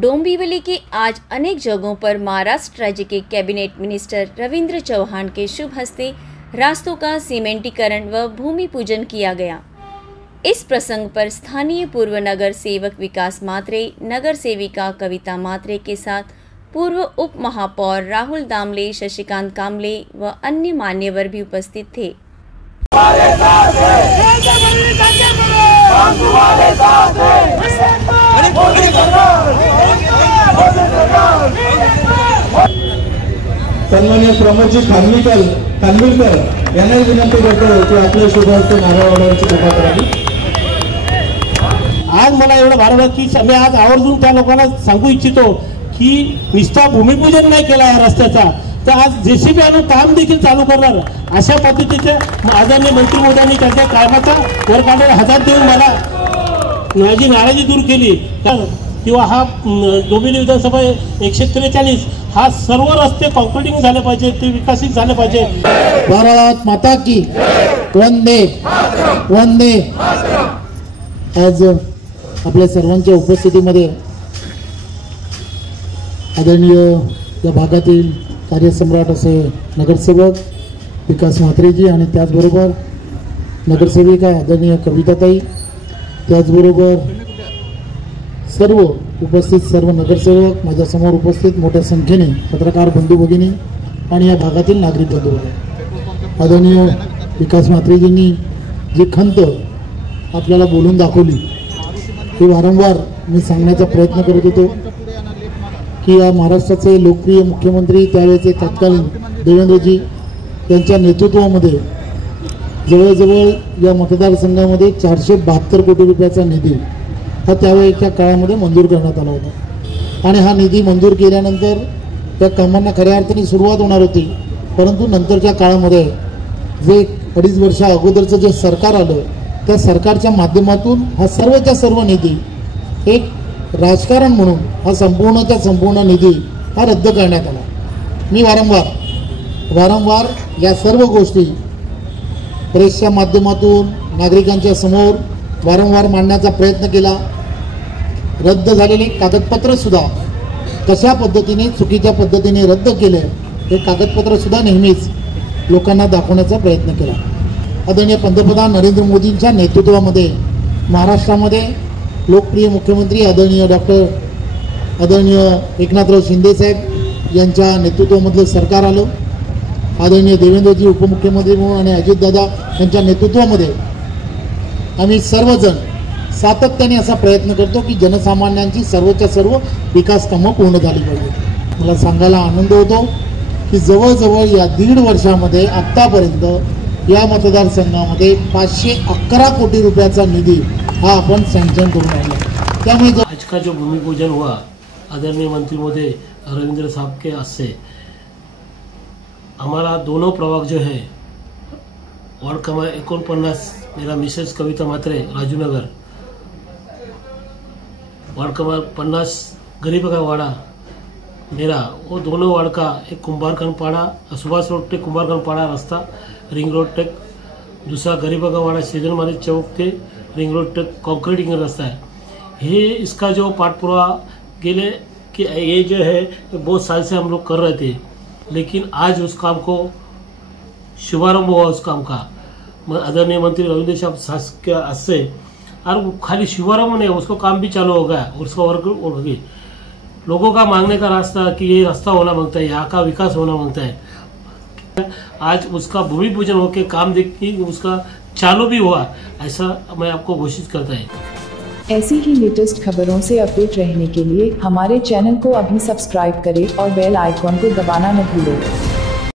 डोंबिवली के आज अनेक जगहों पर महाराष्ट्र राज्य के कैबिनेट मिनिस्टर रविंद्र चौहान के शुभ हस्ते रास्तों का सीमेंटीकरण व भूमि पूजन किया गया। इस प्रसंग पर स्थानीय पूर्व नगर सेवक विकास मात्रे, नगर सेविका कविता मात्रे के साथ पूर्व उप महापौर राहुल दामले, शशिकांत कामले व अन्य मान्यवर भी उपस्थित थे। सन्माननीय प्रमोदजी खानविलकर यांना विनंती करतो की आपले शुभ हस्ते नारळाची कृपा करावी। आज मला एवढं भार की मी आज आवर्जून त्या लोकांना सांगू इच्छितो की निष्ठा भूमिपूजन नाही केला या रस्त्याचा तर आज जेसीबी आणून काम देखील चालू करणार अशा पद्धतीचे आदरणीय मंत्री महोदयांनी त्यांच्या कामाचा वर काढून हातात देऊन मला माझी नाराजी दूर केली। किंवा हा डोंबिवली विधानसभा 143 हा सर्व रस्ते कॉन्क्रीटिंग झाले पाहिजे, ते विकसित झाले पाहिजे। भारत माता की वंदे वंदे। आज आपल्या सर्वांच्या उपस्थितीमध्ये आदरणीय या भागातील कार्यसम्राट असे नगरसेवक विकास म्हात्रेजी आणि त्याचबरोबर नगरसेविका आदरणीय कविताताई, त्याचबरोबर सर्व उपस्थित सर्व नगरसेवक, माझ्यासमोर उपस्थित मोठ्या संख्येने पत्रकार बंधू भगिनी आणि या भागातील नागरिक बंधू भगिनी, आदरणीय विकास म्हात्रेजींनी जी खंत आपल्याला बोलून दाखवली ती वारंवार मी सांगण्याचा प्रयत्न करत होतो की या महाराष्ट्राचे लोकप्रिय मुख्यमंत्री त्यावेळेचे तत्कालीन देवेंद्रजी यांच्या नेतृत्वामध्ये जवळजवळ या मतदारसंघामध्ये 472 कोटी रुपयाचा निधी हा त्यावेळेच्या काळामध्ये मंजूर करण्यात आला होता आणि हा निधी मंजूर केल्यानंतर त्या कामांना खऱ्या अर्थाने सुरुवात होणार होती। परंतु नंतरच्या काळामध्ये जे 2.5 वर्षा अगोदरचं जे सरकार आलं त्या सरकारच्या माध्यमातून हा सर्वच्या सर्व निधी एक राजकारण म्हणून हा संपूर्णच्या संपूर्ण निधी हा रद्द करण्यात आला। मी वारंवार या सर्व गोष्टी प्रेसच्या माध्यमातून नागरिकांच्या समोर वारंवार मांडण्याचा प्रयत्न केला। रद्द झालेले कागदपत्र सुद्धा कशा पद्धतीने चुकीच्या पद्धतीने रद्द केले हे कागदपत्र सुद्धा नेहमीच लोकांना दाखवण्याचा प्रयत्न केला। आदरणीय पंतप्रधान नरेंद्र मोदींच्या नेतृत्वामध्ये महाराष्ट्रामध्ये लोकप्रिय मुख्यमंत्री आदरणीय एकनाथराव शिंदे साहेब यांच्या नेतृत्वामधलं सरकार आलं। आदरणीय देवेंद्रजी उपमुख्यमंत्री म्हणून आणि अजितदादा यांच्या नेतृत्वामध्ये आम्ही सर्वजण सातत्याने असा प्रयत्न करतो की जनसामान्यांची सर्वच्या सर्व विकास कामं पूर्ण झाली पाहिजे। मला सांगायला आनंद होतो की जवळजवळ या 1.5 वर्षामध्ये आत्तापर्यंत या मतदारसंघामध्ये 511 कोटी रुपयाचा निधी हा अपन सैंक्शन करून आया। त्यामुळे आज का जो भूमि पूजन हुआ आदरणीय मंत्री महोदय रविंद्र साहब के हाथ से हमारा दोनों प्रभाग जो है वार्ड क्रमांक 49 मेरा मिसेस कविता मात्रे राजू नगर, वार्ड क्रमांक 50 गरीब का वाड़ा मेरा, वो दोनों वार्ड का एक कुंभारखंड पाड़ा सुभाष रोड पे कुंभारखंड पाड़ा रास्ता रिंग रोड तक, दूसरा गरीब का वाड़ा सीजन मारे चौक के रिंग रोड तक कॉन्क्रीटिंग रास्ता है। ये इसका जो पाठपुरा गेले कि ये जो है बहुत साल से हम लोग कर रहे थे, लेकिन आज उस काम को शुभारंभ हुआ उस काम का आदरणीय मंत्री रविंद्र साहब के हाथ से। और खाली शुभारंभ नहीं, उसको काम भी चालू हो गया, उसका वर्क हो गई। लोगों का मांगने का रास्ता कि ये रास्ता होना मांगता है, यहाँ का विकास होना मांगता है। आज उसका भूमि पूजन होकर काम देखी उसका चालू भी हुआ, ऐसा मैं आपको घोषित करता है। ऐसी ही लेटेस्ट खबरों से अपडेट रहने के लिए हमारे चैनल को अभी सब्सक्राइब करें और बेल आइकॉन को दबाना न भूलें।